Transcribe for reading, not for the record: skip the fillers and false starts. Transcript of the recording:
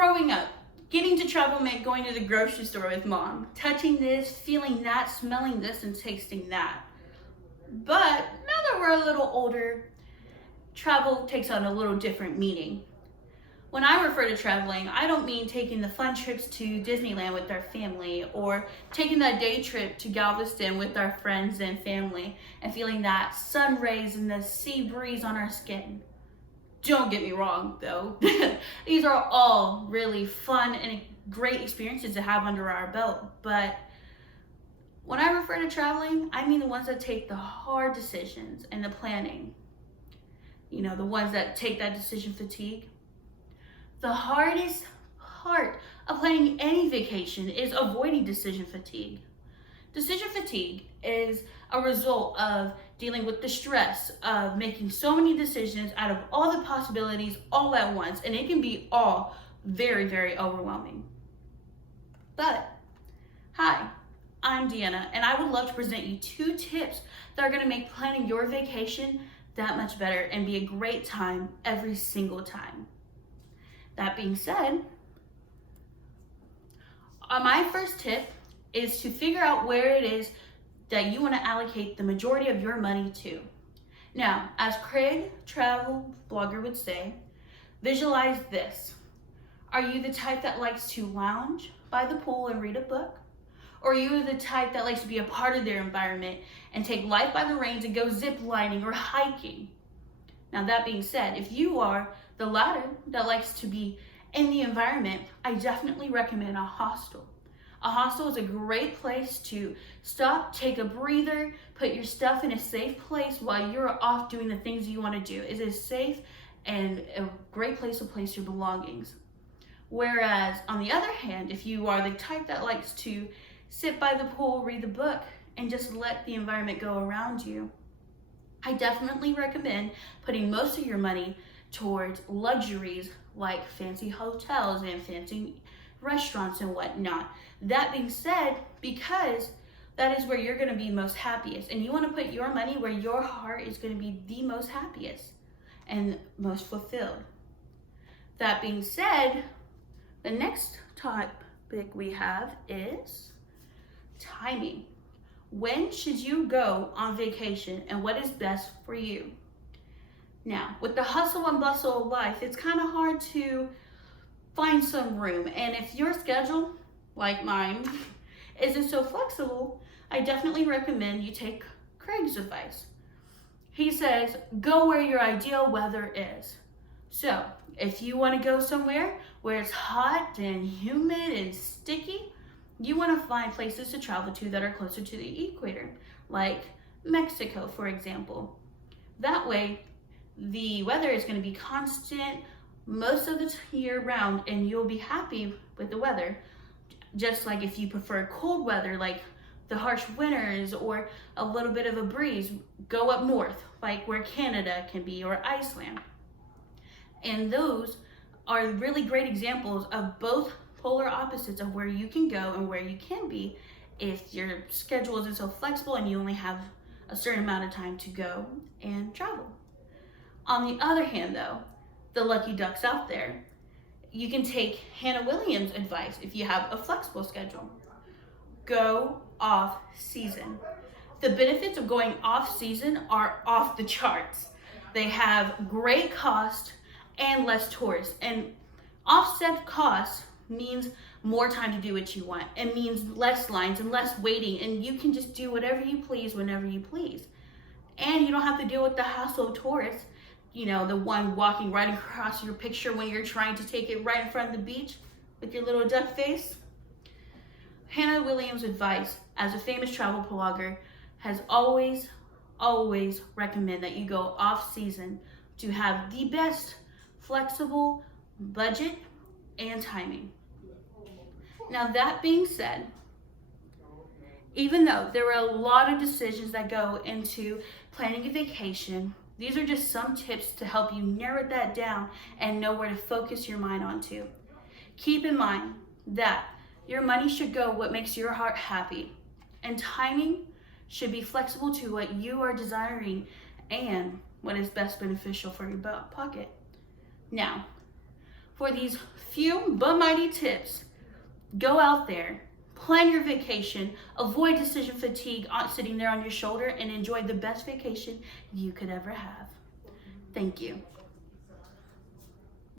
growing up, getting to travel meant going to the grocery store with mom, touching this, feeling that, smelling this, and tasting that. But now that we're a little older, travel takes on a little different meaning. When I refer to traveling, I don't mean taking the fun trips to Disneyland with our family or taking that day trip to Galveston with our friends and family and feeling that sun rays and the sea breeze on our skin. Don't get me wrong though, these are all really fun and great experiences to have under our belt, but when I refer to traveling, I mean the ones that take the hard decisions and the planning. You know, the ones that take that decision fatigue. The hardest part of planning any vacation is avoiding decision fatigue. Decision fatigue is a result of dealing with the stress of making so many decisions out of all the possibilities all at once, and it can be all very, very overwhelming. But, hi, I'm Deanna, and I would love to present you 2 tips that are going to make planning your vacation that much better and be a great time every single time. That being said, my first tip is to figure out where it is that you want to allocate the majority of your money to. Now, as Craig, travel blogger, would say, visualize this. Are you the type that likes to lounge by the pool and read a book? Or are you the type that likes to be a part of their environment and take life by the reins and go zip lining or hiking? Now, that being said, if you are the latter that likes to be in the environment, I definitely recommend a hostel. A hostel is a great place to stop, take a breather, put your stuff in a safe place while you're off doing the things you want to do. It is safe and a great place to place your belongings. Whereas, on the other hand, if you are the type that likes to sit by the pool, read the book, and just let the environment go around you, I definitely recommend putting most of your money towards luxuries like fancy hotels and fancy restaurants and whatnot. That being said, because that is where you're going to be most happiest, and you want to put your money where your heart is going to be the most happiest and most fulfilled. That being said, the next topic we have is timing. When should you go on vacation and what is best for you? Now, with the hustle and bustle of life, it's kind of hard to find some room. And if your schedule, like mine, isn't so flexible, I definitely recommend you take Craig's advice. He says, go where your ideal weather is. So, if you want to go somewhere where it's hot and humid and sticky, you want to find places to travel to that are closer to the equator, like Mexico, for example. That way, the weather is going to be constant most of the year round, and you'll be happy with the weather. Just like if you prefer cold weather, like the harsh winters or a little bit of a breeze, go up north, like where Canada can be, or Iceland. And those are really great examples of both polar opposites of where you can go and where you can be if your schedule isn't so flexible and you only have a certain amount of time to go and travel. On the other hand though, the lucky ducks out there, you can take Hannah Williams' advice if you have a flexible schedule. Go off season. The benefits of going off season are off the charts. They have great cost and less tourists, and offset costs means more time to do what you want. It means less lines and less waiting, and you can just do whatever you please whenever you please. And you don't have to deal with the hassle of tourists, you know, the one walking right across your picture when you're trying to take it right in front of the beach with your little duck face. Hannah Williams' advice as a famous travel blogger has always recommend that you go off season to have the best flexible budget and timing. Now, that being said, even though there are a lot of decisions that go into planning a vacation, these are just some tips to help you narrow that down and know where to focus your mind onto. Keep in mind that your money should go what makes your heart happy, and timing should be flexible to what you are desiring and what is best beneficial for your pocket. Now, for these few but mighty tips, go out there, plan your vacation, avoid decision fatigue sitting there on your shoulder, and enjoy the best vacation you could ever have. Thank you.